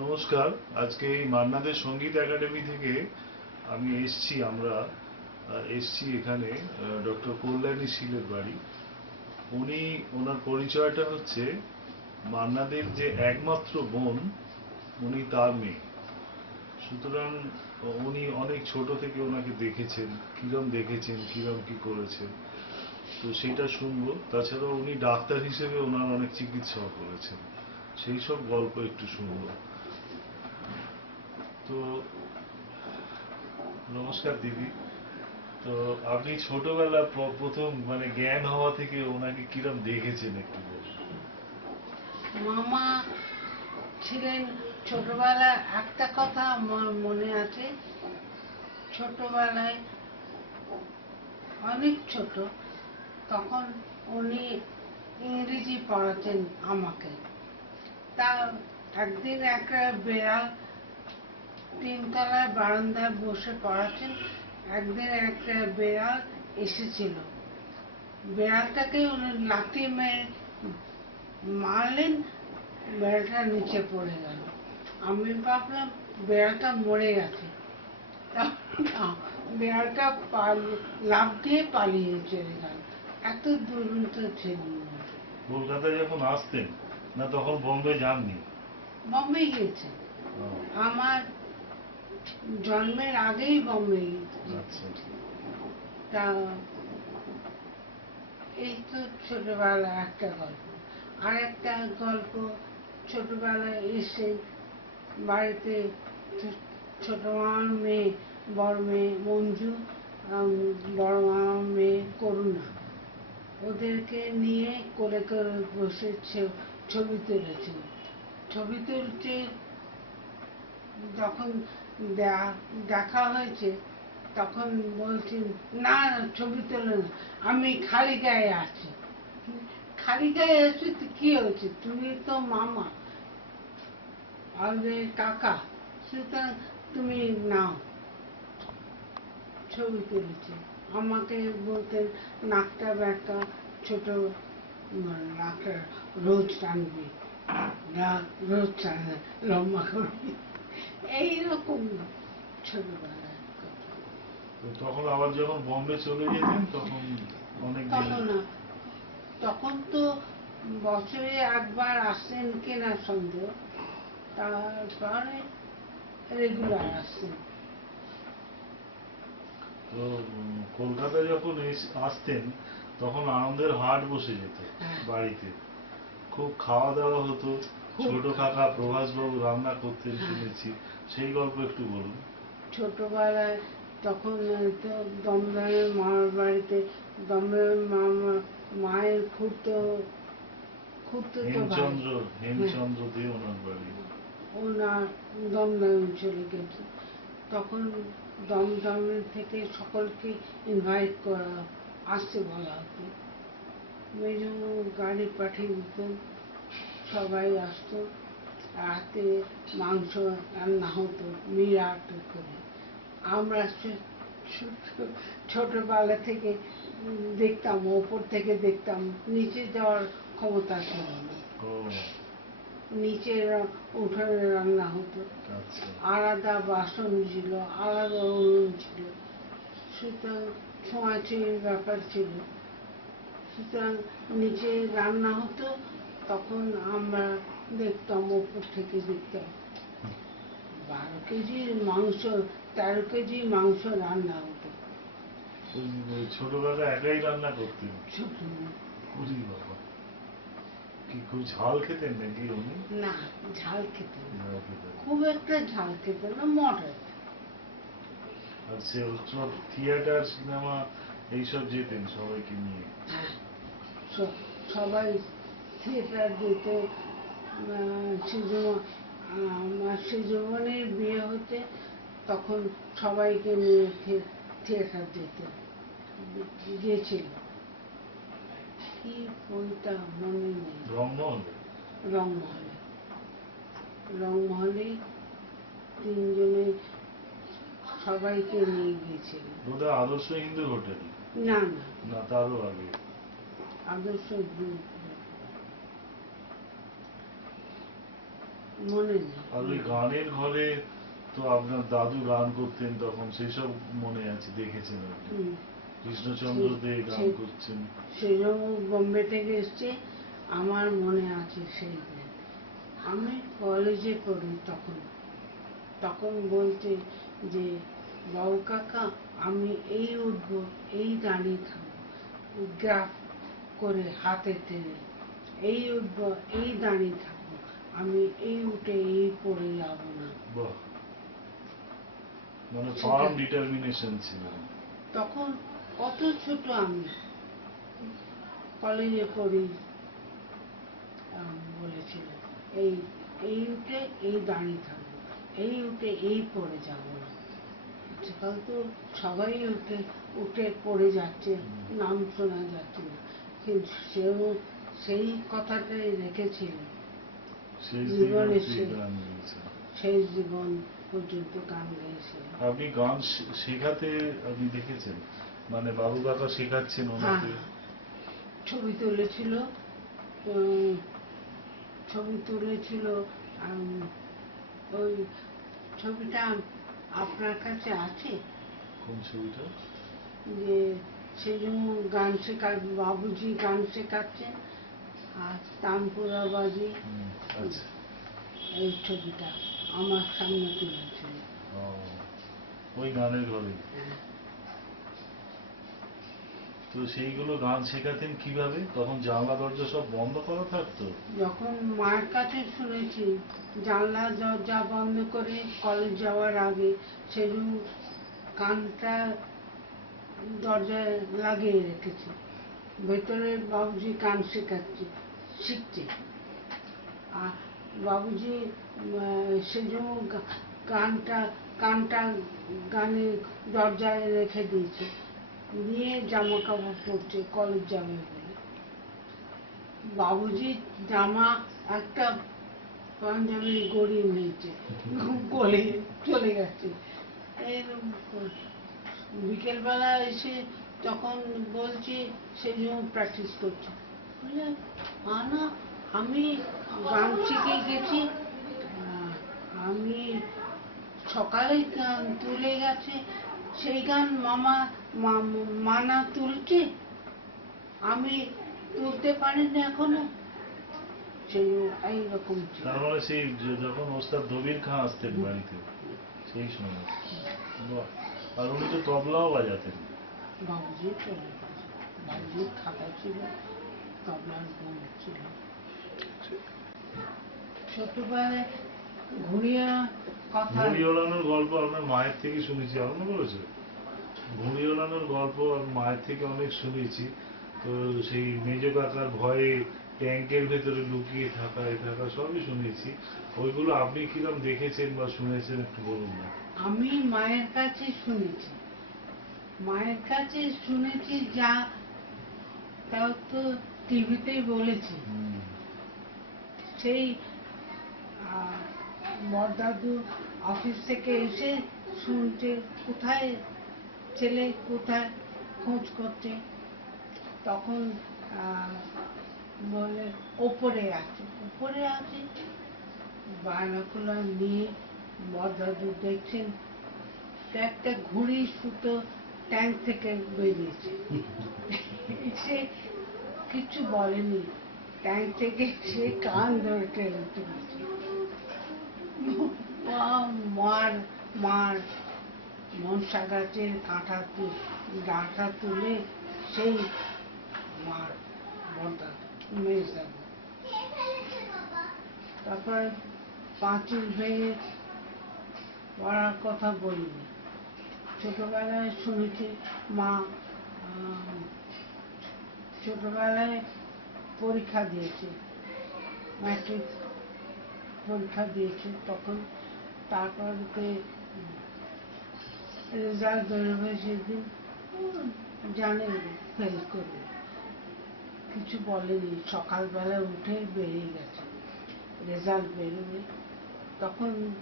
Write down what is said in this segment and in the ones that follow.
নমস্কার। আজকে এই মান্নাদের সঙ্গীত একাডেমি থেকে আমরা এসছি এখানে ডক্টর কল্যাণী শীলের বাড়ি। ওনার পরিচয়টা হচ্ছে মান্নাদের যে একমাত্র বোন, উনি তার মেয়ে। সুতরাং উনি অনেক ছোট থেকে ওনাকে দেখেছেন, কিরম কি করেছেন, তো সেটা শুনবো। তাছাড়াও উনি ডাক্তার হিসেবে ওনার অনেক চিকিৎসাও করেছেন, সেই সব গল্প একটু শুনবো। তো নমস্কার দিদি। তো আপনি ছোটবেলা প্রথম জ্ঞান হওয়া থেকে ওনাকে কিরম দেখেছেন একটু বলুন। মামা ছিলেন ছোটবেলায়। একটা কথা আমার মনে আছে, ছোটবেলায় অনেক ছোট, তখন উনি ইংরেজি পড়াতেন আমাকে। তা একদিন একটা বেড়াল তিনতলায় বারান্দায় বসে পড়াচ্ছেন, একদিন একটা বেড়াল এসেছিল। বেড়ালটাকে উনি লাথি মেরে মারলেন, বেড়ালটা নিচে পড়ে গেল। আমি ভাবলাম বেড়ালটা মরে গেছে। বেড়ালটা লাফ দিয়ে পালিয়ে চলে গেল। এত দুরন্ত ছিল। কলকাতায় যখন আসতেন, না তখন বোম্বে যাননি? বম্বে গিয়েছে, আমার জন্মের আগেই বম্বে গিয়েছে। আচ্ছা। তা এই তো ছোটবেলা একটা গল্প। আর একটা গল্প, ছোটবেলায় এসে বাড়িতে ছোট মামার মেয়ে, বড় মেয়ে মঞ্জু, বড় মামার মেয়ে করুণা, ওদেরকে নিয়ে কোলে করে বসে ছবি তুলেছে। ছবি তুলছে, যখন দেখা হয়েছে তখন বলছি, না ছবি তোলো না, আমি খালি গায়ে আছি। খালি গায়ে আছি তো কি হয়েছে, তুমি তো মামা আর কাকা, সুতরাং তুমি নাও। ছবি তুলেছে, আমাকে বলতেন নাকটা ব্যাকা, ছোট নাকটা রোজ টানবি, রোজ টানবে, লম্বা করবি, এইরকম ছোটবেলায় কথা। তো তখন আবার যখন বম্বে চলে যেতেন তখন অনেক তখন তখন তো বছরে একবার আসতেন কিনা সন্দেহ, তারপরে রেগুলার আসতেন। তো কলকাতায় যখন আসতেন তখন আনন্দের হাট বসে যেত বাড়িতে, খুব খাওয়া দাওয়া হতো। ছোট কাকা প্রভাস বাবু রান্না করতেন শুনেছি, সেই গল্প একটু বলুন। ছোটবেলায় তখন তো দমদমের মামার বাড়িতে, দমদমের মায়ের খুঁড়তো খুঁড়তো তো ভাই, হেমচন্দ্র দে ওনার বাড়ি। ওনার দমদমে চলে গেছে। তখন দমদমের থেকে সকলকে ইনভাইট করা, আসতে বলা হতো। মেজো গাড়ি পাঠিয়ে দিত, সবাই আসতো। রাতে মাংস রান্না হতো বিরাট করে। আমরা ছোটবেলা থেকে দেখতাম, ওপর থেকে দেখতাম, নিচে যাওয়ার ক্ষমতা ছিল না। নিচে উঠোনে রান্না হতো, আলাদা বাসন ছিল, আলাদা উনুন ছিল, সুতরাং ছোঁয়াছুঁয়ির ব্যাপার ছিল। সুতরাং নিচে রান্না হতো, তখন আমরা দেখতাম, ওপর থেকে দেখতাম। 12 কেজির মাংস, 13 কেজি মাংস রান্না হতো। ছোটবেলা একাই রান্না করতেন? ছোট বাবা, কি খুব ঝাল খেতেন নাকি উনি? না, ঝাল খেতেন না, খুব একটা ঝাল খেতেন না, মডারেট। আর সব থিয়েটার, সিনেমা এইসব যেতেন সবাইকে নিয়ে? হ্যাঁ, সবাই থিয়েটার যেত। আমার সেজমানের বিয়ে হতে তখন সবাইকে নিয়ে থিয়েটার যেত, গিয়েছিল। কি বইটা মনে নেই। রংমহলে? রংমহলে, রংমহলে তিনজনে সবাইকে নিয়ে গিয়েছিল। বোধহয় আদর্শ হিন্দু হোটেল? না না, না, তারও আগে। আদর্শ মনে নেই। আর ওই গানের ঘরে তো আপনার দাদু গান করতেন তখন, সেসব মনে আছে, দেখেছেন আপনি? হুম। কৃষ্ণচন্দ্র দে গান সেই- করছেন। সেরকম বোম্বে থেকে এসছে, আমার মনে আছে সেই দিন। আমি কলেজে পড়ি তখন। তখন বলতে যে বাবু কাকা আমি এই উঠবো, এই দাঁড়িয়ে থাকবো, গ্রাফ করে হাতে টেনে, এই উঠবো, এই দাঁড়িয়ে থাকবো, আমি এই উঠে এই পড়ে যাবো না। বাহ, মানে সেটা- ফার্ম ডিটারমিনেশন ছিল। তখন কত ছোট আমি, কলেজে পড়ি, বলেছিল এই এই উঠে এই দাঁড়িয়ে থাকবো, এই উঠে এই পড়ে যাবো না। আজকাল তো সবাই উঠে উঠে পড়ে যাচ্ছে, নাম শোনা যাচ্ছে না, কিন্তু সেও সেই কথাটাই রেখেছিল। সেই জীবনে সেই সে- গান গেয়েছেন। শেষ জীবন পর্যন্ত গান গেয়েছিল। আপনি গান শেখাতে আপনি দেখেছেন, মানে বাবু কাকা শেখাচ্ছেন হ্যাঁ, ওনাকে? ছবি তুলেছিল, উম, ছবি তুলেছিল। উম, ওই ছবিটা আপনার কাছে আছে? কোন ছবিটা? যে সেই জন্য গান বাবুজি গান শেখাচ্ছেন আর তানপুরা বাজি, হুম, আচ্ছা। এই ছবিটা আমার সামনে তুলেছিল। ও, ওই গানের ঘরে। হ্যাঁ। তো সেইগুলো গান শেখাতেন কিভাবে? তখন জানলা দরজা সব বন্ধ করা থাকতো? যখন মায়ের কাছে শুনেছি, জানলা দরজা বন্ধ করে কলেজ যাওয়ার আগে সেরকম কানটা দরজায় লাগিয়ে রেখেছি, ভেতরে বাবুজি গান শিখছে। আর বাবুজি সেজন্য গানটা কানটা গানে দরজায় রেখে দিয়েছে, নিয়ে জামা কাপড় পরছে কলেজ যাবে বলে। বাবুজি জামা একটা পাঞ্জাবি গড়িয়ে নিয়েছে, গলে চলে গেছে। এরকম করে। বিকেলবেলা এসে তখন বলছি সেজন্য প্র্যাকটিস করছে, বলে আনা আমি গান শিখে গেছি, আমি সকালে গান তুলে গেছে, সেই গান মানা তুলছে, আমি তুলতে পারিনি এখনো। সেই এইরকম ছিল। তার মানে সেই যখন ওস্তাদ দবির খাঁ আসতেন বাড়িতে, সেই সময়। বাহ। আর উনি তো তবলাও বাজাতেন। বাবুজি চলে গেছে, বাবুজির খাতা ছিল, তবলার বই ছিল। ছোটবেলায় ঘুরিয়া কথা, ঘুড়ি ওড়ানোর গল্প আপনার মায়ের থেকে শুনেছি, আরম্ভ করেছে। ঘুড়ি ওড়ানোর গল্প আমি মায়ের থেকে অনেক শুনেছি। তো সেই মেজ কাকার ভয়ে ট্যাঙ্কের ভেতরে লুকিয়ে থাকা এ থাকা সবই শুনেছি। ওইগুলো আপনি কিরম দেখেছেন বা শুনেছেন একটু বলুন না। আমি মায়ের কাছে শুনেছি, মায়ের কাছে শুনেছি যা, তাও তো টিভিতেই বলেছি। হুম। সেই বড়দাদু অফিস থেকে এসে শুনছে কোথায় ছেলে, কোথায়, খোঁজ করছে। তখন বলে ওপরে আছে, উপরে আছে। বায়নাকুলার নিয়ে বড়দাদু দেখছেন একটা ঘুড়ি সুতো ট্যাঙ্ক থেকে বেরিয়েছে। সে কিছু বলেনি, ট্যাঙ্ক থেকে সে কান ধরে টেনে তুলেছে। মার মার মনসা গাছের ডাঁটা তুলে সেই মার বড়দাদু, মেজদাদু। তারপর পাঁচিল ভেঙে পড়ার কথা বলিনি। ছোটবেলায় শুনেছি মা ছোটবেলায় পরীক্ষা দিয়েছে, ম্যাট্রিক পরীক্ষা দিয়েছে তখন। তারপর রেজাল্ট বেরোবে সেদিন, জানে ফেল করবে, কিছু বলেনি। সকালবেলা উঠে বেরিয়ে গেছে, রেজাল্ট বেরোবে তখন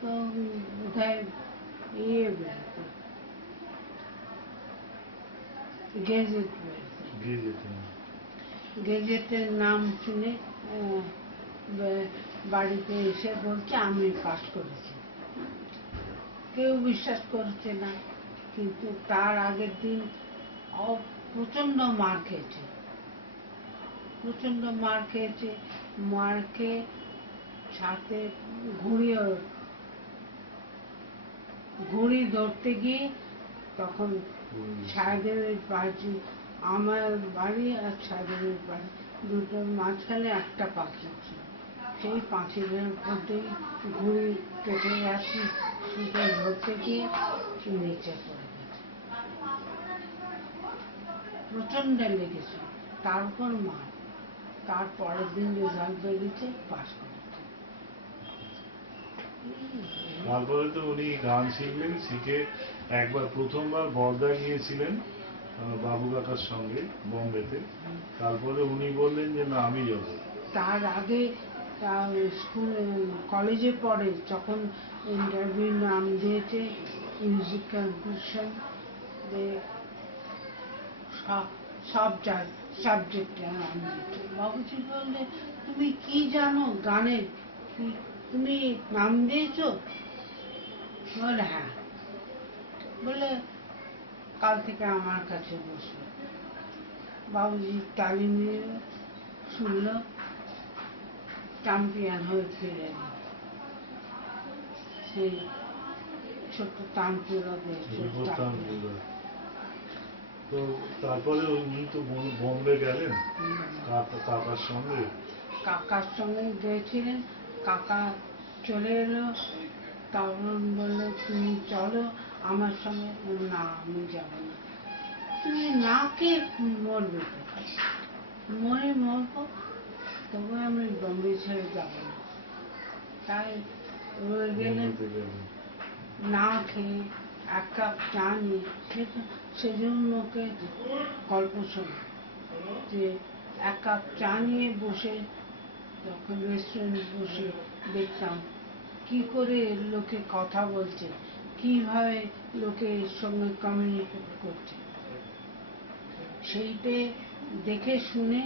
তো বোধহয় বেরোতো, গেজেট বেরোতো। গেজেটের নাম শুনে বাড়িতে এসে বলছে আমি পাস করেছি। কেউ বিশ্বাস করছে না, কিন্তু তার আগের দিন প্রচন্ড মার খেয়েছে, প্রচন্ড মার খেয়েছে। মার খেয়ে সাথে ঘুড়ি ধরতে গিয়ে তখন সাহেবের বাড়ি, আমার বাড়ি আর সাহেবের বাড়ি দুটোর মাঝখানে একটা পাঁচিল ছিল। সেই পাঁচিলের মধ্যেই ঘুড়ি কেটে যাচ্ছি, সেটা ধরতে গিয়ে নিচে পড়ে গেছে। প্রচন্ড লেগেছে, তারপর মার। তারপরের দিন রেজাল্ট বেরিয়েছে, পাস করেছে। তারপরে তো উনি গান শিখলেন, শিখে একবার প্রথমবার বর্ধা গিয়েছিলেন বাবু কাকার সঙ্গে বোম্বেতে। তারপরে উনি বললেন যে না আমি যাব। তার আগে স্কুল কলেজে পড়ে, যখন ইন্টারভিউ নাম দিয়েছে মিউজিক কম্পিটিশন, সব সাবজেক্টে নাম দিয়েছে। বাবুজি বললে তুমি কি জানো গানের, তুমি নাম দিয়েছো? বলে হ্যাঁ। বলে কাল থেকে আমার কাছে বসবে। বাবুজি তালিম নিল, শুনলো, চ্যাম্পিয়ন হয়ে ফিরে এলো। সেই ছোট্ট তানপুরা তো তারপরে উনি তো বোম্বে গেলেন কাকার সঙ্গে। কাকার সঙ্গে গিয়েছিলেন, কাকা চলে এলো, তখন বললো তুমি চলো আমার সঙ্গে। না আমি যাবো না। তুমি না খেয়ে মরবে কোথায়? মরবো, তবু আমি বোম্বে ছেড়ে যাবো না। তাই রয়ে গেলেন না খেয়ে, এক কাপ চা নিয়ে। সেজন্য ওকে গল্প শোনা, যে এক কাপ চা নিয়ে বসে, যখন রেস্টুরেন্ট বসে দেখতাম কি করে লোকে কথা বলছে, কিভাবে লোকের সঙ্গে কমিউনিকেট করছে, সেইটে দেখে শুনে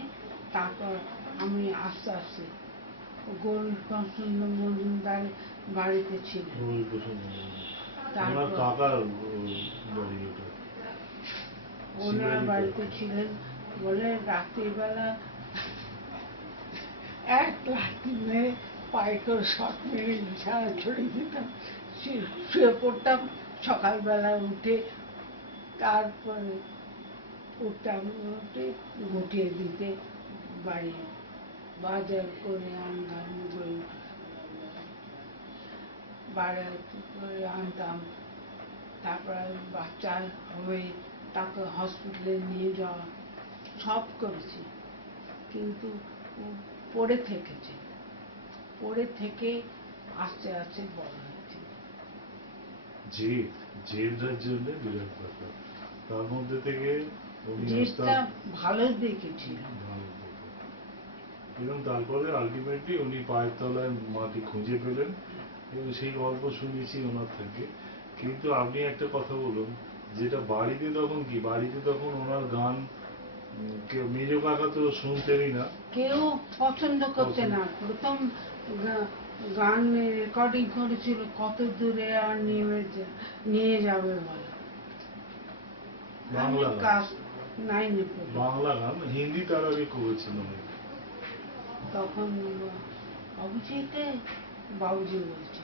তারপর আমি আস্তে আস্তে গৌরীপ্রসন্ন মজুমদার বাড়িতে ছিল। ওনার বাড়িতে ছিলেন বলে রাত্রিবেলা এক লাঠি মেরে পায়ে করে শট মেরে বিছানা ছড়িয়ে দিতাম, শুয়ে পড়তাম। সকালবেলা উঠে তারপরে উঠতাম, উঠে গুটিয়ে দিতে বাড়ি বাজার করে আনতাম, বাজার করে আনতাম। তারপরে বাচ্চা হয়ে তাকে হসপিটালে নিয়ে যাওয়া, সব করেছি। কিন্তু পড়ে থেকেছে, পড়ে থেকে আস্তে আস্তে বড় হয়েছে। জেলটার জন্য বিরাট ব্যাপার, তার মধ্যে থেকে জেলটা ভালো দেখেছিল। এবং তারপরে আলটিমেটলি উনি পায়ের তলায় মাটি খুঁজে পেলেন, এবং সেই গল্প শুনেছি ওনার থেকে। কিন্তু আপনি একটা কথা বলুন, যেটা বাড়িতে তখন কি, বাড়িতে তখন ওনার গান কেউ মেজ কাকা তো শুনতেনই না, কেউ পছন্দ করতে না। প্রথম গান রেকর্ডিং করেছিল কত দূরে আর নিয়ে যাবে বলে, বাংলা গান, হিন্দি তার আগে করেছিল। তখন বাবুজি বাবুজি বলছে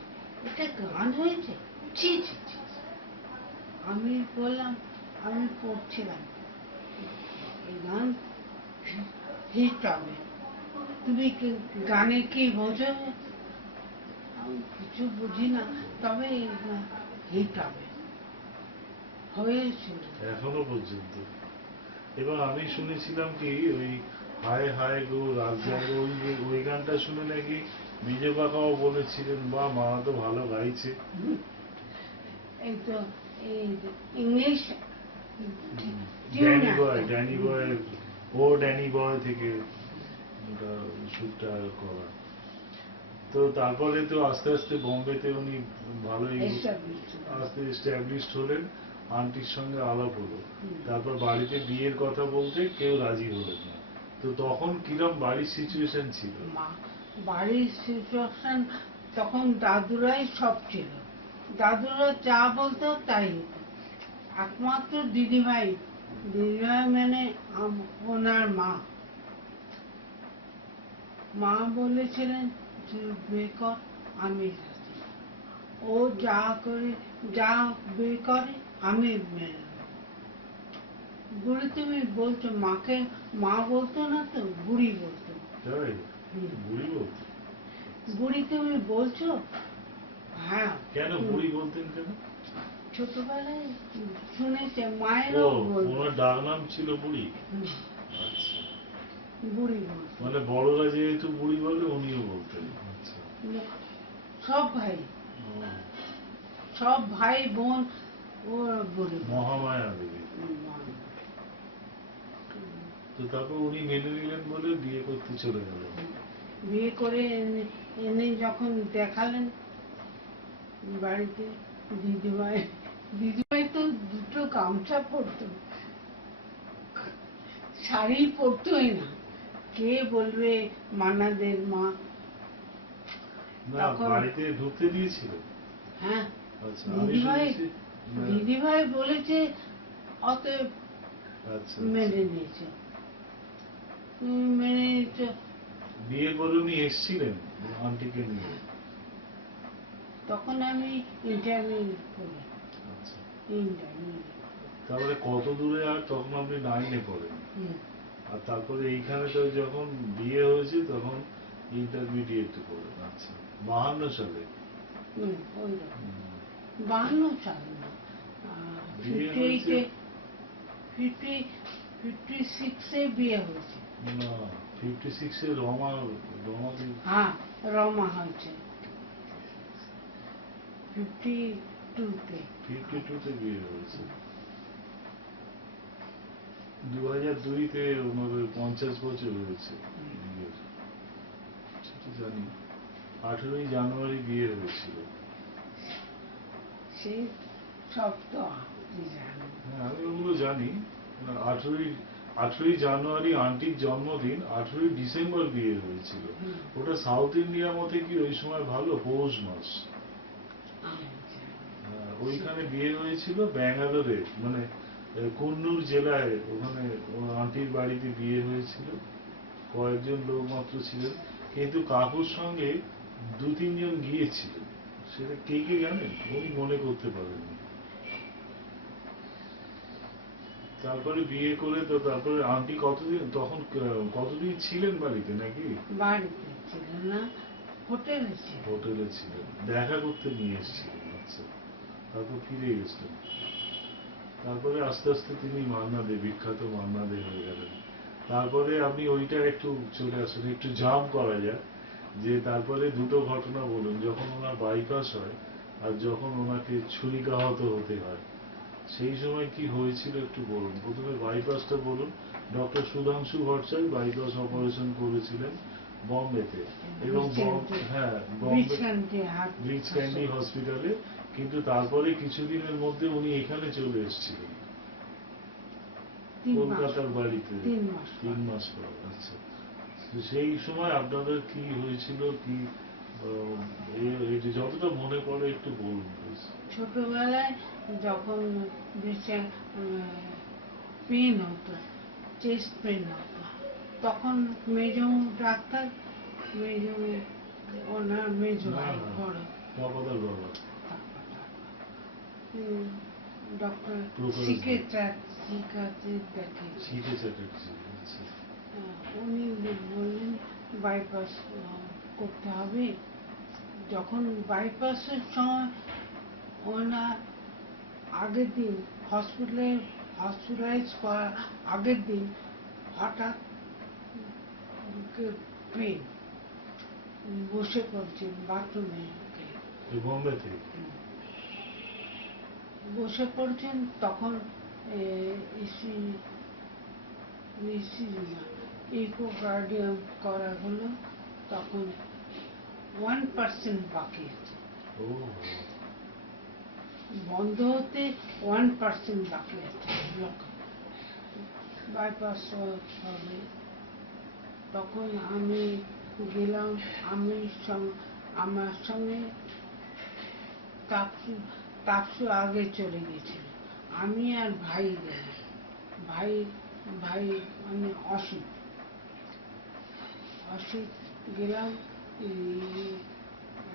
এটা গান হয়েছে, ছি ছি ছি। আমি বললাম, আমি পড়ছিলাম এই গান হিট হবে, তুমি গানে কি বোঝো? আমি কিছু বুঝি না, তবে হিট হবে, হয়েছিল এখনো পর্যন্ত। এবং আমি শুনেছিলাম কি ওই হায় হায় গো রাজজাগ, ওই গানটা শুনে নাকি মেজ কাকাও বলেছিলেন বা মা তো ভালো গাইছে। এই তো ইংলিশ ড্যানি বয়, ও ড্যানি বয় থেকে শুটটা করা। তো তারপরে তো আস্তে আস্তে বোম্বেতে উনি ভালোই আস্তে এস্টাবলিশড হলেন, আন্টির সঙ্গে আলাপ হলো। তারপর বাড়িতে বিয়ের কথা বলতে কেউ রাজি হলেন না। তো তখন কিরম বাড়ির সিচুয়েশন ছিল? বাড়ির সিচুয়েশন তখন দাদুরাই সব ছিল, দাদুরা যা বলতো তাই হতো। একমাত্র দিদিভাই, দিদিভাই মানে ওনার মা বলেছিলেন তুই বিয়ে কর, আমি রাজি। ও যা করে, যা বিয়ে করে আমি মেনে নেব। বুড়ি তুমি বলছো, মাকে মা বলতো না তো, বুড়ি বলতো। তাই? হুম। বুড়ি বলতো? বুড়ি তুমি বলছো? হ্যাঁ। কেন বুড়ি বলতেন কেন? ছোটবেলায় শুনেছে, ও, মায়েরও বলতো। ওনার ডাক নাম ছিল বুড়ি? হুম, আচ্ছা, বুড়ি বলতো। মানে বড়রা যেহেতু বুড়ি বলে উনিও বলতেন। আচ্ছা। সব ভাই, ও, সব ভাই বোন ও বুড়ি বলতো। মহামায়া দেবী। তো তারপর উনি মেনে নিলেন বলে বিয়ে করতে চলে গেলেন। বিয়ে করে এনে যখন দেখালেন বাড়িতে, দিদিভাই, দিদিভাই তো দুটো গামছা পরতো, শাড়ি পরতোই না। কে বলবে মান্নাদের মা না, তখন। বাড়িতে ঢুকতে দিয়েছিল? হ্যাঁ, আচ্ছা, আমি দিদিভাই, শুনেছি। না, দিদিভাই বলেছে, অতএব আচ্ছা, মেনে আচ্ছা। নিয়েছে। মেনে নিয়েছে। বিয়ের পরে উনি এসেছিলেন আন্টিকে নিয়ে? তখন আমি ইন্টারমিডিয়েট পড়ি। আচ্ছা, ইন্টারমিডিয়েট। তারপরে কত দূরে, আর তখন আপনি 9-এ পড়েন, আর তারপরে এইখানে তো যখন বিয়ে হয়েছে তখন ইন্টারমিডিয়েট পড়েন। আচ্ছা, 52 সালে? ওই রকম। হুম। 52 সাল না, বিয়ে 58-এ, হয়েছে? 56-এ বিয়ে হয়েছে। না, 56-এ রমা দেবী। হ্যাঁ, রমা হয়েছে 52-তে। 52-তে বিয়ে হয়েছে। 2002-তে ওনাদের 50 বছর হয়েছে বিয়ের। সেটা জানি। 18ই জানুয়ারি বিয়ে হয়েছিল। সে সব তো আপনি জানেন। হ্যাঁ, আমি ওগুলো জানি। 18ই জানুয়ারি আন্টির জন্মদিন, 18ই ডিসেম্বর বিয়ে হয়েছিল। হুম। ওটা সাউথ ইন্ডিয়া মতে কি ওই সময় ভালো, পৌষ মাস। আমি জানি। ওইখানে বিয়ে হয়েছিল ব্যাঙ্গালোরে, মানে কুন্নুর জেলায়, ওখানে আন্টির বাড়িতে বিয়ে হয়েছিল। কয়েকজন লোক মাত্র ছিলেন, কিন্তু কাকুর সঙ্গে 2-3 জন গিয়েছিল। সেটা কে কে জানেন? উনি মনে করতে পারেননি। তারপরে বিয়ে করে তো তারপরে আন্টি কতদিন তখন কতদিন ছিলেন বাড়িতে নাকি? বাড়িতে ছিল না, হোটেলে ছিল। হোটেলে ছিলেন, দেখা করতে নিয়ে এসেছিলেন। আচ্ছা, তারপর ফিরে গেছিলেন। তারপরে আস্তে আস্তে তিনি মান্না দে, বিখ্যাত মান্না দে হয়ে গেলেন। তারপরে আপনি ওইটা একটু চলে আসুন, একটু জাম্প করা যায়, যে তারপরে দুটো ঘটনা বলুন, যখন ওনার বাইপাস হয় আর যখন ওনাকে ছুরিকাহত হতে হয়, সেই সময় কি হয়েছিল একটু বলুন। প্রথমে বাইপাসটা বলুন। Doctor Sudhanshu Bhattacharya bypass operation করেছিলেন বম্বেতে, এবং হ্যাঁ, বম্বে ব্রিচ ক্যান্ডি হসপিটালে। কিন্তু তারপরে কিছুদিনের মধ্যে উনি এখানে চলে এসেছিলেন, কলকাতার বাড়িতে। 3 মাস পর। আচ্ছা, তো সেই সময় আপনাদের কি হয়েছিল, কি যতটা মনে পড়ে একটু বলুন প্লিজ। ছোটবেলায় যখন বেশি পেন হতো, চেস্ট পেন হতো, তখন মেজো ডাক্তার, মেজো, ওনার মেজো ভাই বড় তপদার বাবা ডক্টর প্রকাশ সিকে দেখিয়েছে। শিখে চ্যাটার্জি। আচ্ছা, উনি বললেন বাইপাস করতে হবে। যখন বাইপাসের সময় ওনার আগের দিন হসপিটালাইজ করার আগের দিন হঠাৎ পেন, বসে পড়ছেন বাথরুমে, বম্বে থেকে? বসে পড়ছেন, তখন ইকোকার্ডিয়াম করা হলো, তখন 1% বাকি আছে, ও, বন্ধ হতে 1% বাকি আছে, বাইপাস হবে। তখন আমি গেলাম। আমি আমার সঙ্গে তাপসু তাপসু আগে চলে গেছিল, আমি আর ভাই গেলাম। ভাই ভাই মানে অসিত অসিত গেলাম। এই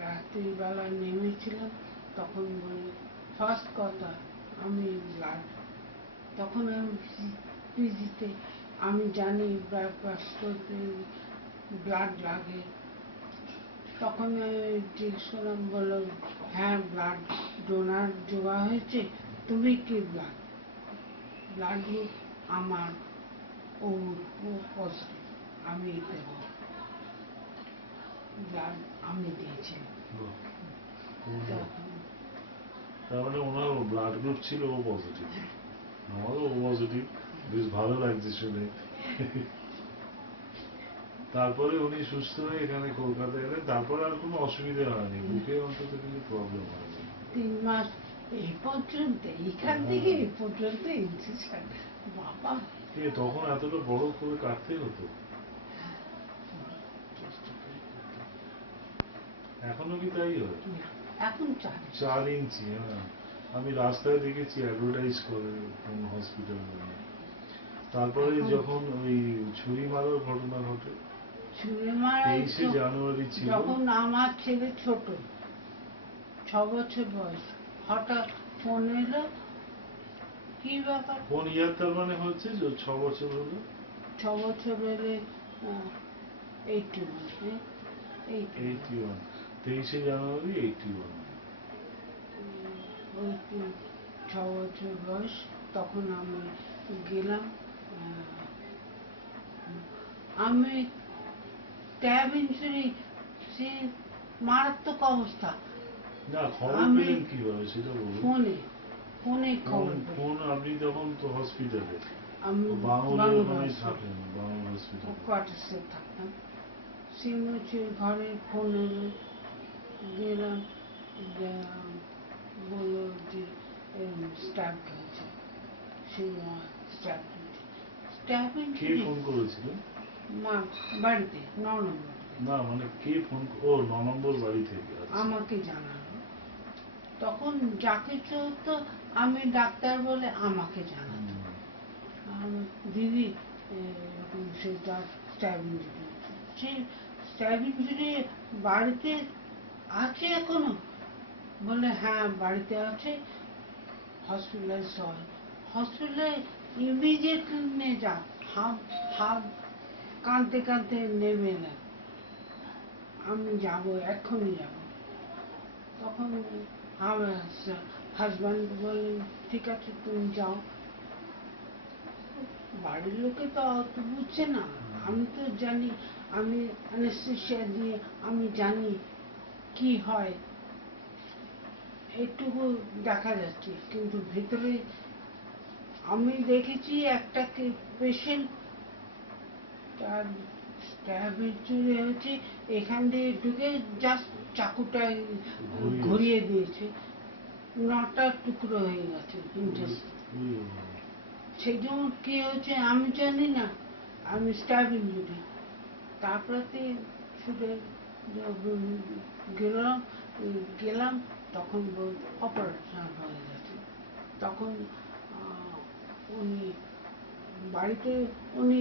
রাত্রিবেলা নেমেছিলাম, তখন বলি ফার্স্ট কথা আমি ব্লাড, তখন আমি পিজিতে আমি জানি ব্লাড পাস করতে ব্লাড লাগে। তখন আমি জিজ্ঞেস করলাম, বললো হ্যাঁ ব্লাড ডোনার জোগাড় হয়েছে, তুমি কি ব্লাড ব্লাড গ্রুপ আমার ও পজিটিভ, আমি দেবো ব্লাড, আমি দিয়েছি। তখন তার মানে ওনার ব্লাড গ্রুপ ছিল ও পজিটিভ, আমারও ও পজিটিভ। বেশ ভালো লাগছে শুনে। তারপরে উনি সুস্থ হয়ে এখানে কলকাতায় এলেন, তারপর আর কোনো অসুবিধা হয়নি, বুকে অন্তত কিছু প্রবলেম হয়নি। 3 মাস এই পর্যন্ত, এইখান থেকে এই পর্যন্ত ইনজেকশন, বাবা। তখন এতটা বড় করে কাটতে হতো? এখনো কি তাই হয়? এখন 4 ইঞ্চি, হ্যাঁ। আমি রাস্তায় দেখেছি অ্যাডভার্টাইজ করে কোন হসপিটাল। তারপরে যখন ওই ছুরি মারার ঘটনা ঘটে, ছুঁড়ে মারা 23শে জানুয়ারি ছিল। যখন আমার ছেলে ছোট, 6 বছর বয়স, হঠাৎ ফোন এলো, কি ব্যাপার। কোন ইয়ার তার মানে হচ্ছে যে 6 বছর হলো? 6 বছর এলে 81, হ্যাঁ 81, 23শে জানুয়ারি 81। ওই 6 বছর বয়স, তখন আমি গেলাম। আমি ট্যাব ইঞ্জুরি, সে মারাত্মক অবস্থা। না, খবর আমি পেলেন কিভাবে সেটা বলুন। ফোনে ফোনে খবর পেলাম। ফোন আপনি তখন তো হসপিটালে, আমি বাংলার ওখানেই থাকেন, বাংলা হসপিটালে। কোয়ার্টার্সে থাকতাম। সিমুচির ঘরে ফোন এলো, গেলাম, বললো যে স্ট্যাব হয়েছে, সেই স্ট্যাব হয়েছে। স্ট্যাব কে ফোন করেছিলেন? মা বাড়িতে 9 নম্বর, না মানে কে ফোন, ও 9 নম্বর বাড়ি থেকে? আচ্ছা। আমাকে জানালো। তখন যাকে চলতো আমি ডাক্তার বলে আমাকে জানাতো, দিদি এরকম সে তার স্ট্যাব ইঞ্জুরি, সে স্ট্যাব ইঞ্জুরি বাড়িতে আছে এখনো, বলে হ্যাঁ বাড়িতে আছে, হসপিটালাইজ হয়, হসপিটালে ইমিডিয়েটলি নিয়ে যা। হাফ হাফ কাঁদতে কাঁদতে নেমে না, আমি যাবো, এক্ষুনি যাবো। তখন আমার হাজব্যান্ড বললেন ঠিক আছে তুমি যাও। বাড়ির লোকে তো অত বুঝছে না, আমি তো জানি, আমি অ্যানেস্থেশিয়া দিয়ে আমি জানি কি হয়, এটুকু দেখা যাচ্ছে, কিন্তু ভেতরে আমি দেখেছি একটা পেশেন্ট তার স্ট্যাব ইনজুরি হয়েছে, এখান দিয়ে ঢুকে জাস্ট চাকুটা ঘুরিয়ে দিয়েছে, 9টা টুকরো হয়ে গেছে ইন্টেস্টাইন। সেই জন্য কি হয়েছে আমি জানি না, আমি স্ট্যাব ইনজুরি। তারপরে ছুটে গেলাম গেলাম তখন অপারেশন হয়ে গেছে। তখন উনি বাড়িতে উনি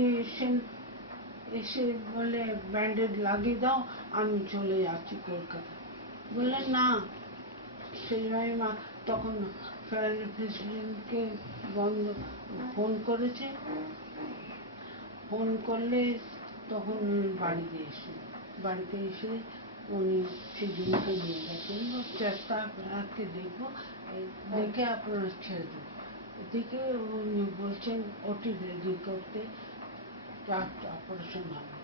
এসে বলে ব্যান্ডেড লাগিয়ে দাও, আমি চলে যাচ্ছি কলকাতা। বললেন না, সেই মা তখন ফেডারেল প্রেসিডেন্টকে বন্ধ ফোন করেছে, ফোন করলে তখন উনি বাড়িতে এসে উনি সেই জমিতে নিয়ে গেছেন, চেষ্টা আপনাকে দেখবো, দেখে আপনারা ছেড়ে দেবো। এদিকে উনি বলছেন ওটি রেডি করতে, অপারেশন হবে।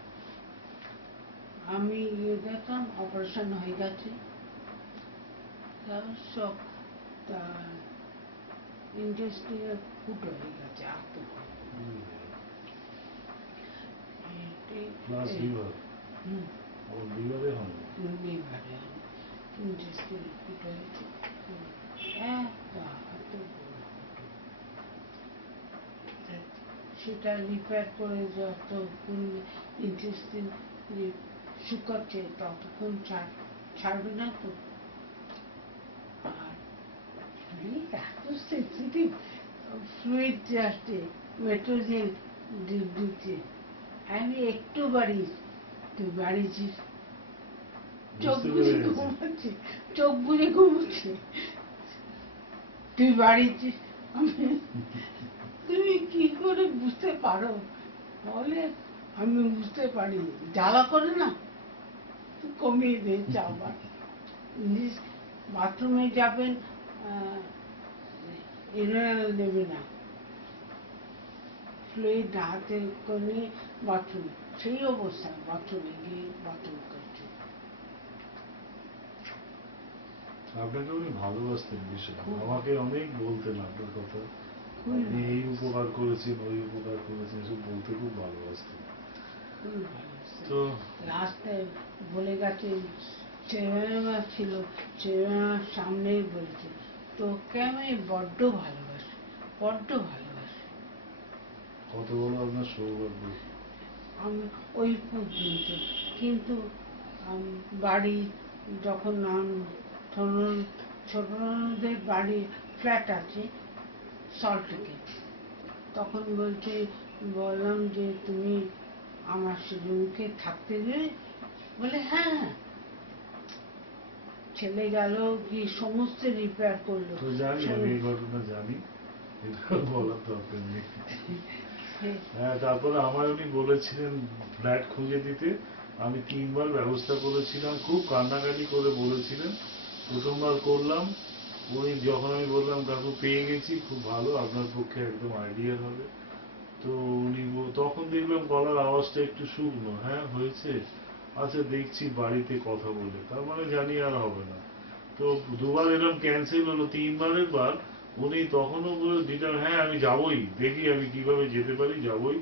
আমি দেখলাম অপারেশন হয়ে গেছে, সব ইন্ডাস্ট্রিয়াল ফুটো হয়ে গেছে, এত লিভারে হয় লিভারে ইন্ডাস্ট্রিয়াল ফুটো হয়েছে, এত সেটা রিপেয়ার করে যত ইন্টারেস্টিং শুকাচ্ছে ততক্ষণ ছাড়বে না তো। আর ফ্লুইড এত সেন্সিটিভ, ফ্লুইড আসছে, মেট্রোজেন দিচ্ছে, আমি একটু বাড়িয়েছি, তুই বাড়িয়েছিস, চোখ বুঝতে বুঝে পেরেছি। ঘুমাচ্ছে, চোখ বুঝে ঘুমাচ্ছে, তুই বাড়িয়েছিস। তুমি কি করে বুঝতে পারো? বলে আমি বুঝতে পারি, জ্বালা করে না, তো কমিয়ে দিয়েছে আবার। বাথরুমে যাবেন, ইউরিনাল দেবে না, ফ্লুইড হাতে করে বাথরুমে, সেই অবস্থা বাথরুমে গিয়ে বাথরুম করছে। আপনাকে উনি ভালোবাসতেন ভীষণ, খুব। আমাকে অনেক বলতেন আপনার কথা, খুবই আপনি এই ভালোবাসতেন, উপকার করেছেন, ওই উপকার করেছেন, এসব বলতে খুব ভালোবাসতেন। খুবই ভালোবাসতেন। তো লাস্টে বলে গেছে, চেয়ারম্যান ছিল, চেয়ারম্যান সামনেই বলেছে, তোকে আমি বড্ড ভালোবাসি, বড্ড ভালোবাসি। কত বড় আপনার সৌভাগ্য। আমি ওই পর্যন্ত, কিন্তু বাড়ি যখন ছোট ননদের বাড়ি ফ্ল্যাট আছে সল্টলেকে, তখন বললাম যে তুমি আমার সেজনকে থাকতে দেবে, বলে হ্যাঁ। ছেলে গেল কি সমস্ত রিপেয়ার করলো। তো জানি, আমি এই ঘটনা জানি, এটা বলার দরকার নেই। হ্যাঁ, তারপরে আমার উনি বলেছিলেন ফ্ল্যাট খুঁজে দিতে, আমি 3বার ব্যবস্থা করেছিলাম, খুব কান্নাকাটি করে বলেছিলেন, প্রথমবার করলাম, উনি যখন আমি বললাম কাকু পেয়ে গেছি, খুব ভালো, আপনার পক্ষে একদম আইডিয়া হবে, তো উনি তখন দেখলাম গলার আওয়াজটা একটু শুকনো, হ্যাঁ হয়েছে, আচ্ছা দেখছি বাড়িতে কথা বলে, তার মানে জানি আর হবে না। তো 2বার এরকম ক্যান্সেল হলো, 3বারের বার উনি তখনও বলে দিতাম হ্যাঁ আমি যাবই, দেখি আমি কিভাবে যেতে পারি, যাবই।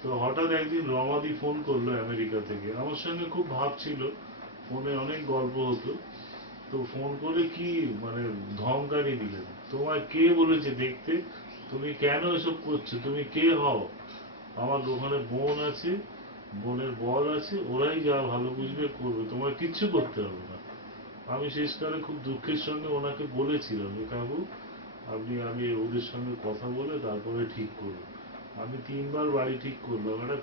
তো হঠাৎ একদিন রমাদি ফোন করলো আমেরিকা থেকে, আমার সঙ্গে খুব ভাব ছিল, ফোনে অনেক গল্প হতো, তো ফোন করে কি মানে ধমকানি দিলেন, তোমায় কে বলেছে দেখতে, তুমি কেন এসব করছো, তুমি কে হও, আমার ওখানে বোন আছে, বোনের বর আছে, ওরাই যা ভালো বুঝবে করবে, তোমার কিচ্ছু করতে হবে না। আমি শেষকালে খুব দুঃখের সঙ্গে ওনাকে বলেছিলাম যে কাকু আপনি আগে ওদের সঙ্গে কথা বলে তারপরে ঠিক করুন। আমি 3বার বাড়ি ঠিক করলাম, একটা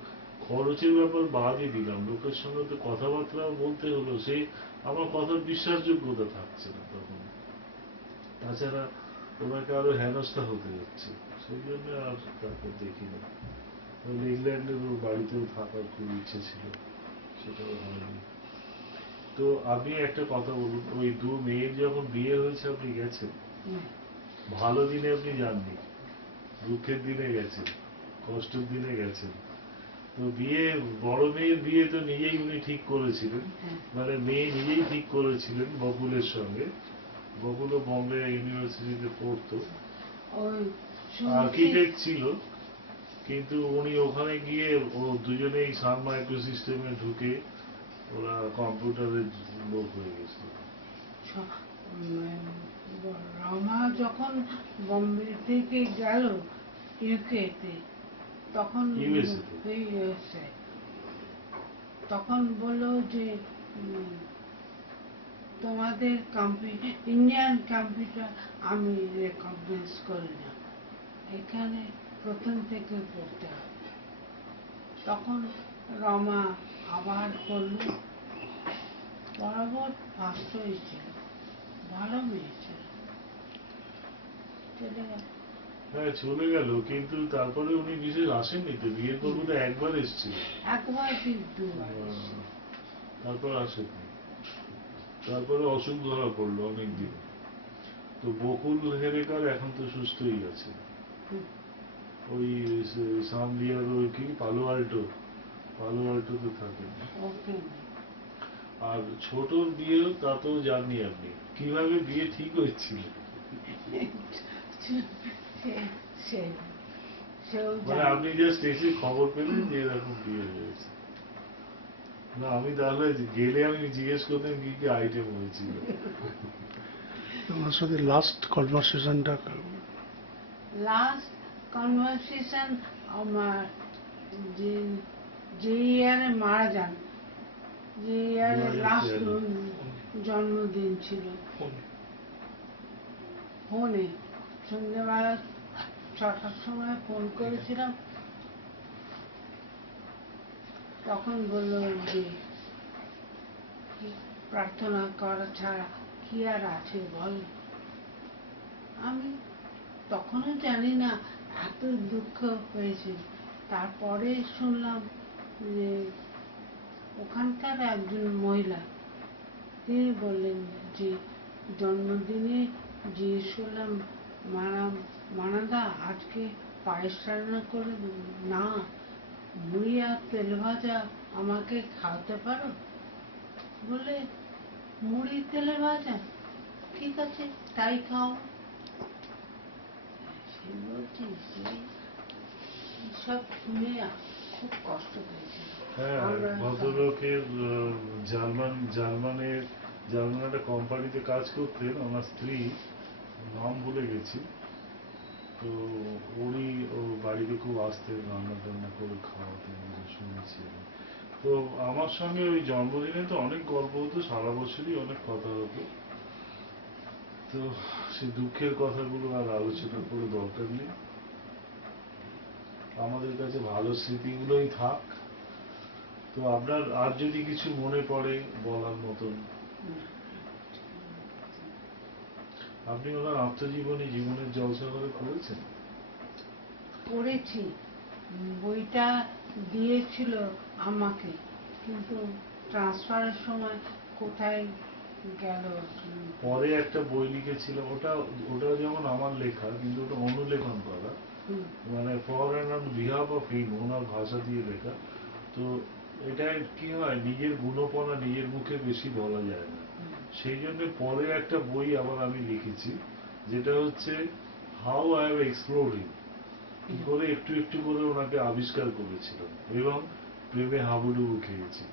খরচের ব্যাপার বাদই দিলাম, লোকের সঙ্গে তো কথাবার্তা বলতে হলো, সেই আমার কথার বিশ্বাসযোগ্যতা থাকছে না তখন, তাছাড়া ওনাকে আরো হেনস্থা হতে যাচ্ছে, সেই জন্য আর তারপর দেখিনি। ইংল্যান্ডের ওর বাড়িতেও থাকার খুব ইচ্ছে ছিল, সেটাও হয়নি। তো আপনি একটা কথা বলুন, ওই 2 মেয়ের যখন বিয়ে হয়েছে আপনি গেছেন, ভালো দিনে আপনি যাননি, দুঃখের দিনে গেছেন, কষ্টের দিনে গেছেন। তো বিয়ে, বড় মেয়ের বিয়ে তো নিজেই উনি ঠিক করেছিলেন, মানে মেয়ে নিজেই ঠিক করেছিলেন বকুলের সঙ্গে, বকুলও বম্বে ইউনিভার্সিটিতে পড়তো, ওই আর্কিটেক্ট ছিল, কিন্তু উনি ওখানে গিয়ে ও দুজনেই সান মাইক্রো সিস্টেমে ঢুকে ওরা কম্পিউটারের লোক হয়ে গেছে। রমা যখন বম্বে থেকে গেল ইউকেতে, তখন USA তে। USA, তখন বললো যে তোমাদের কম্পিউটার, ইন্ডিয়ান কম্পিউটার আমি রেকগনাইজ করি না, এখানে প্রথম থেকে পড়তে হবে। তখন রমা আবার করলো, বরাবর ফার্স্ট হয়েছিল, ভালো মেয়ে ছিল, চলে গেল। হ্যাঁ চলে গেল, কিন্তু তারপরে উনি বিশেষ আসেননি তো, বিয়ের পর বোধহয় একবার এসেছিল, একবার কি দুবার এসেছে। তারপর আসেনি, তারপরে অসুখ ধরা পড়লো অনেকদিন। তো বকুল হেরেকার এখন তো সুস্থই আছে, ওই সান দিয়ার ওই কি পালো আল্টোতে থাকেন। ওকে। আর ছোটর বিয়েও তাতেও জাননি আপনি, কিভাবে বিয়ে ঠিক হয়েছিল, মানে আপনি জাস্ট এসে খবর পেলেন যে এরকম বিয়ে হয়েছে, না আমি তাহলে গেলে আমি জিজ্ঞেস করতাম কি কি আইটেম হয়েছিল। আমার সাথে লাস্ট কনভারসেশনটা লাস্ট কনভারসেশন আমার যে যে ইয়ারে মারা যান, যে ইয়ারের 2013 লাস্ট জন্মদিন ছিল। ফোনে সন্ধ্যেবেলা 6টার সময় ফোন করেছিলাম, তখন বললো যে প্রার্থনা করা ছাড়া কি আর আছে বল। আমি তখনও জানি না এত দুঃখ হয়েছে। তারপরে শুনলাম যে ওখানকার একজন মহিলা, তিনি বললেন যে জন্মদিনে জিজ্ঞেস করলাম, মানাদা আজকে পায়েস রান্না করে দেবো? না, মুড়ি আর তেল ভাজা আমাকে খাওয়াতে পারো? বলে মুড়ি তেলে ভাজা, ঠিক আছে তাই খাও। সে বলছি সব শুনে খুব কষ্ট পেয়েছি। হ্যাঁ, আমরা ভদ্রলোকের জার্মানের একটা কোম্পানিতে কাজ করতেন, আমার স্ত্রী, নাম ভুলে গেছি। তো উনি ও বাড়িতে খুব আসতেন, রান্না টান্না করে খাওয়াতেন, শুনেছি আমি। তো আমার সঙ্গে ওই জন্মদিনে তো অনেক গল্প হতো, সারা বছরই অনেক কথা হতো। তো সেই দুঃখের কথাগুলো আর আলোচনা করে দরকার নেই, আমাদের কাছে ভালো স্মৃতিগুলোই থাক। তো আপনার আর যদি কিছু মনে পড়ে বলার মতন, আপনি ওনার আত্মজীবনী জীবনের জলসাঘরে পড়েছেন? পড়েছি, বইটা দিয়েছিল আমাকে, কিন্তু ট্রান্সফারের সময় কোথায় গেল। পরে একটা বই লিখেছিলাম, ওটা যেমন আমার লেখা, কিন্তু ওটা অনুলেখন করা, মানে for and on behalf of him, ওনার ভাষা দিয়ে লেখা। তো এটা কি হয়, নিজের গুণপনা নিজের মুখে বেশি বলা যায় না, সেই জন্য পরে একটা বই আবার আমি লিখেছি, যেটা হচ্ছে হাউ আই হ্যাভ এক্সপ্লোরড হিম, কি করে একটু একটু করে ওনাকে আবিষ্কার করেছিলাম এবং প্রেমে হাবুডুবু খেয়েছি।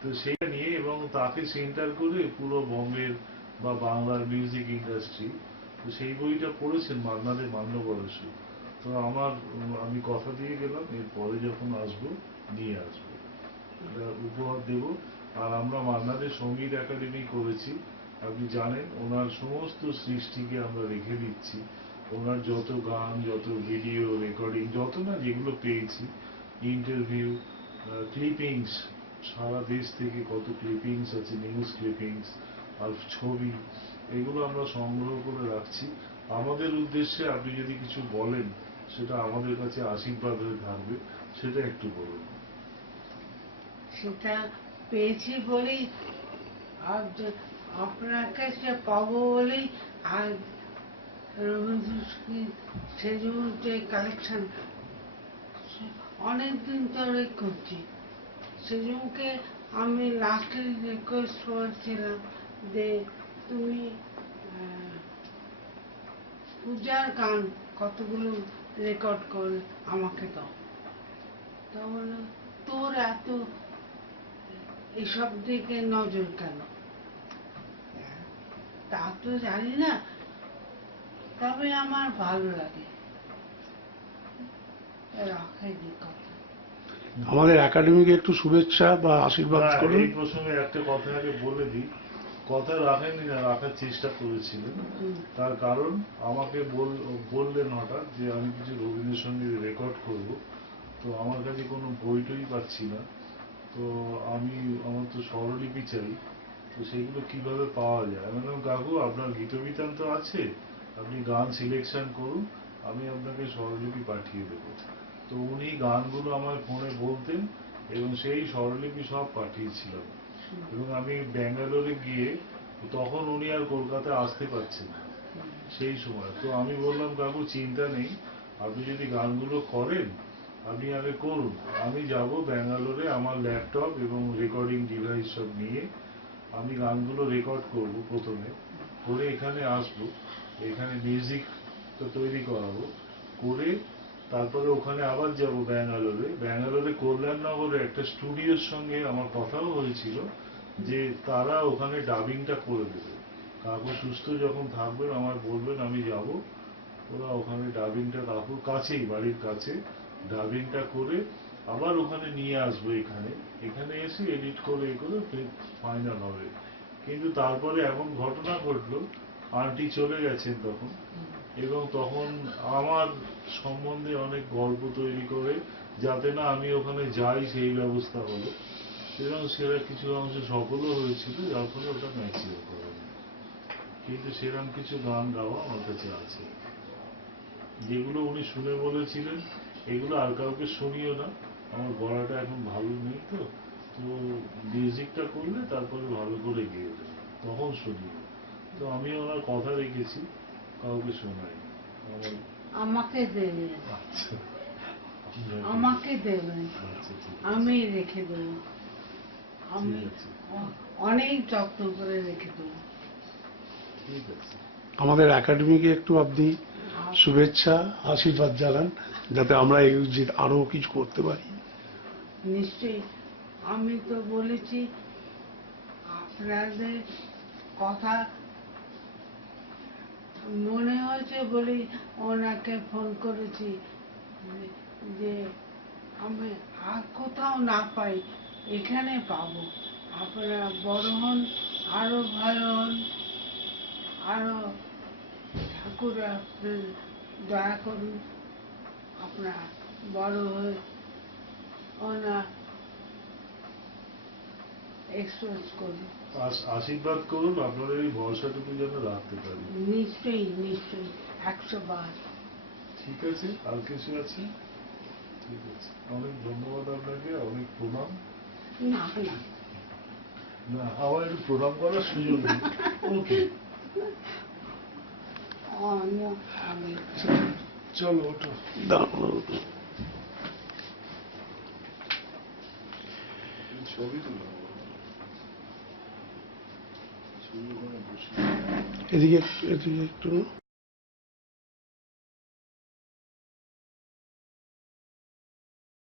তো সেইটা নিয়ে এবং তাকে সেন্টার করে পুরো বম্বের বা বাংলার মিউজিক ইন্ডাস্ট্রি, তো সেই বইটা পড়েছেন মান্নাদের মান্যবরশু। তো আমি কথা দিয়ে গেলাম, এরপরে যখন আসবো নিয়ে আসবো, এটা উপহার দেব। আর আমরা মান্নাদের সঙ্গীত একাডেমি করেছি, আপনি জানেন ওনার সমস্ত সৃষ্টিকে আমরা রেখে দিচ্ছি, ওনার যত গান, যত ভিডিও রেকর্ডিং, যত না যেগুলো পেয়েছি, ইন্টারভিউ, ক্লিপিংস, সারা দেশ থেকে কত ক্লিপিংস আছে, নিউজ ক্লিপিংস আর ছবি, এগুলো আমরা সংগ্রহ করে রাখছি আমাদের উদ্দেশ্যে। আপনি যদি কিছু বলেন, সেটা আমাদের কাছে আশীর্বাদ হয়ে থাকবে, সেটা একটু বলুন। সেটা পেয়েছি বলেই, আর আপনার কাছে পাবো বলেই, আর রবীন্দ্রসঙ্গীত সেজন্য যে কালেকশন অনেকদিন ধরে করছি, সেজনকে আমি লাস্টে রিকোয়েস্ট করেছিলাম যে তুমি পূজার গান কতগুলো রেকর্ড করে আমাকে দাও। তা বললো তোর এত এসব দিকে নজর কেন? তা তো জানি না, তবে আমার ভালো লাগে। রাখাই দি কথা। আমাদের একাডেমিকে একটু শুভেচ্ছা বা আশীর্বাদ হ্যাঁ, করুন। এই প্রসঙ্গে একটা কথা আগে বলে দিই, কথা রাখেননি না, রাখার চেষ্টা করেছিলেন। তার কারণ আমাকে বললেন হঠাৎ যে আমি কিছু রবীন্দ্রসঙ্গীত রেকর্ড করব, তো আমার কাছে কোনো বই টই পাচ্ছি না, তো আমার তো স্বরলিপি চাই, তো সেইগুলো কিভাবে পাওয়া যায়। আমি বললাম কাকু আপনার গীতবিতান তো আছে, আপনি গান সিলেকশন করুন, আমি আপনাকে স্বরলিপি পাঠিয়ে দেবো। তো উনি গানগুলো আমার ফোনে বলতেন এবং সেই স্বরলিপি সব পাঠিয়েছিলাম। এবং আমি ব্যাঙ্গালোরে গিয়ে, তখন উনি আর কলকাতায় আসতে পারছেন না সেই সময়, তো আমি বললাম কাকু চিন্তা নেই, আপনি যদি গানগুলো করেন আপনি আগে করুন, আমি যাব ব্যাঙ্গালোরে আমার ল্যাপটপ এবং রেকর্ডিং ডিভাইস সব নিয়ে, আমি গানগুলো রেকর্ড করব, প্রথমে করে এখানে আসবো, এখানে মিউজিক তো তৈরি করাবো, করে তারপরে ওখানে আবার যাব ব্যাঙ্গালোরে কল্যাণনগরে একটা স্টুডিওর সঙ্গে আমার কথাও হয়েছিল যে তারা ওখানে ডাবিংটা করে দেবে। কাকু সুস্থ যখন থাকবেন আমায় বলবেন, আমি যাব, ওরা ওখানে ডাবিংটা কাকুর কাছেই, বাড়ির কাছে ডাবিংটা করে আবার ওখানে নিয়ে আসবো, এখানে এখানে এসে এডিট করে ফাইনাল হবে। কিন্তু তারপরে এমন ঘটনা ঘটলো, আন্টি চলে গেছেন তখন, এবং তখন আমার সম্বন্ধে অনেক গল্প তৈরি করে যাতে না আমি ওখানে যাই সেই ব্যবস্থা হলো, এবং সেটা কিছু অংশ সফলও হয়েছিল, যার ফলে ওটা ম্যাচিও করে। কিন্তু সেরকম কিছু গান গাওয়া আমার কাছে আছে, যেগুলো উনি শুনে বলেছিলেন এগুলো আর কাউকে শুনিও না, আমার গলাটা এখন ভালো নেই, তো তো মিউজিকটা করলে তারপরে ভালো করে গেয়ে দেবে, তখন শুনিও। তো আমি ওনার কথা রেখেছি, কাউকে শোনাই আমার। আমাকে দেবে, আচ্ছা, আমাকে দেবে, আচ্ছা, ঠিক আছে, আমি রেখে দেবো, আমি ঠিক আছে, অনেক যত্ন করে রেখে দেবো। ঠিক আছে। আমাদের একাডেমিকে একটু আপনি শুভেচ্ছা আশীর্বাদ জানান, যাতে আমরা এই যে আরো কিছু করতে পারি। নিশ্চয়ই, আমি তো বলেছি আপনাদের কথা মনে হয়েছে বলেই ওনাকে ফোন করেছি, যে আমি আর কোথাও না পাই এখানে পাবো। আপনারা বড় হন, আরো ভালো হন, আরো ঠাকুর আপনার দয়া করুন, আপনারা বড় হয়ে ওনার এক্সপ্রেস করুন। আশীর্বাদ করুন, আপনাদের এই ভরসাটুকু যেন রাখতে পারি। নিশ্চয়ই নিশ্চয়ই, 100 বার। ঠিক আছে, আর কিছু আছে? ঠিক আছে, অনেক ধন্যবাদ আপনাকে, অনেক প্রণাম। না না, না, আমার একটু প্রণাম করার সুযোগ দিন। ওকে, অনেক চলো ওঠো। দাঁড়ান। ছবি তুলো, ছবি ওখানে বসে। এদিকে এদিকে একটু